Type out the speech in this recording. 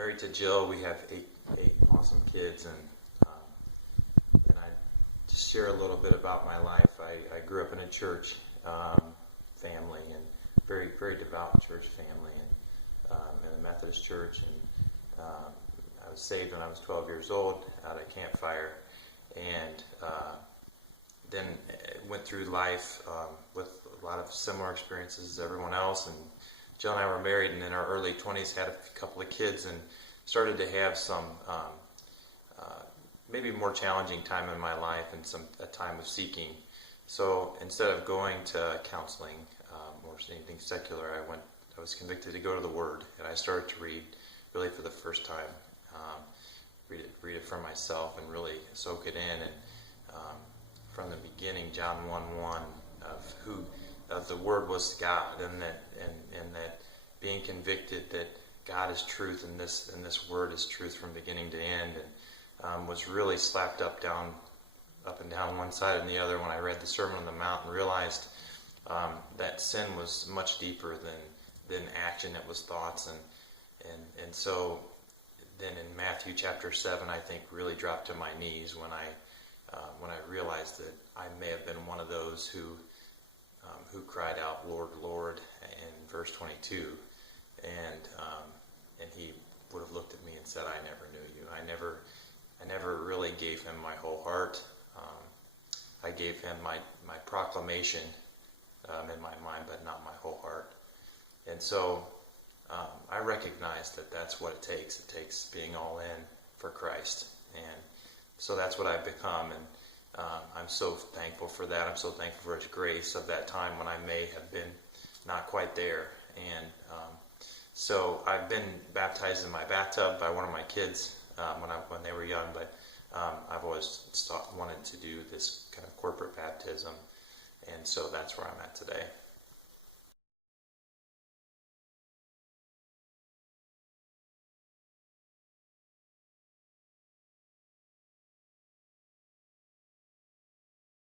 married to Jill. We have eight awesome kids, and I just share a little bit about my life. I grew up in a church family, and very very devout church family, and in a Methodist church. And I was saved when I was 12 years old out at Campfire, and then went through life with a lot of similar experiences as everyone else. And Jill and I were married, and in our early 20s had a couple of kids, and started to have some maybe more challenging time in my life, and a time of seeking. So instead of going to counseling or anything secular, I was convicted to go to the Word, and I started to read really for the first time. Read it for myself and really soak it in. And from the beginning, John 1:1 of the Word was God, and that being convicted that God is truth, and this Word is truth from beginning to end, and was really slapped up and down one side and the other when I read the Sermon on the Mount and realized that sin was much deeper than action. It was thoughts, and so then in Matthew chapter 7, I think really dropped to my knees when I realized that I may have been one of those who cried out, "Lord, Lord," in verse 22, and he would have looked at me and said, "I never knew you." I never really gave him my whole heart. I gave him my proclamation in my mind, but not my whole heart. And so I recognize that that's what it takes. It takes being all in for Christ. And so that's what I've become. And I'm so thankful for that. I'm so thankful for His grace of that time when I may have been not quite there. And so I've been baptized in my bathtub by one of my kids when they were young, but I've always wanted to do this kind of corporate baptism. And so that's where I'm at today.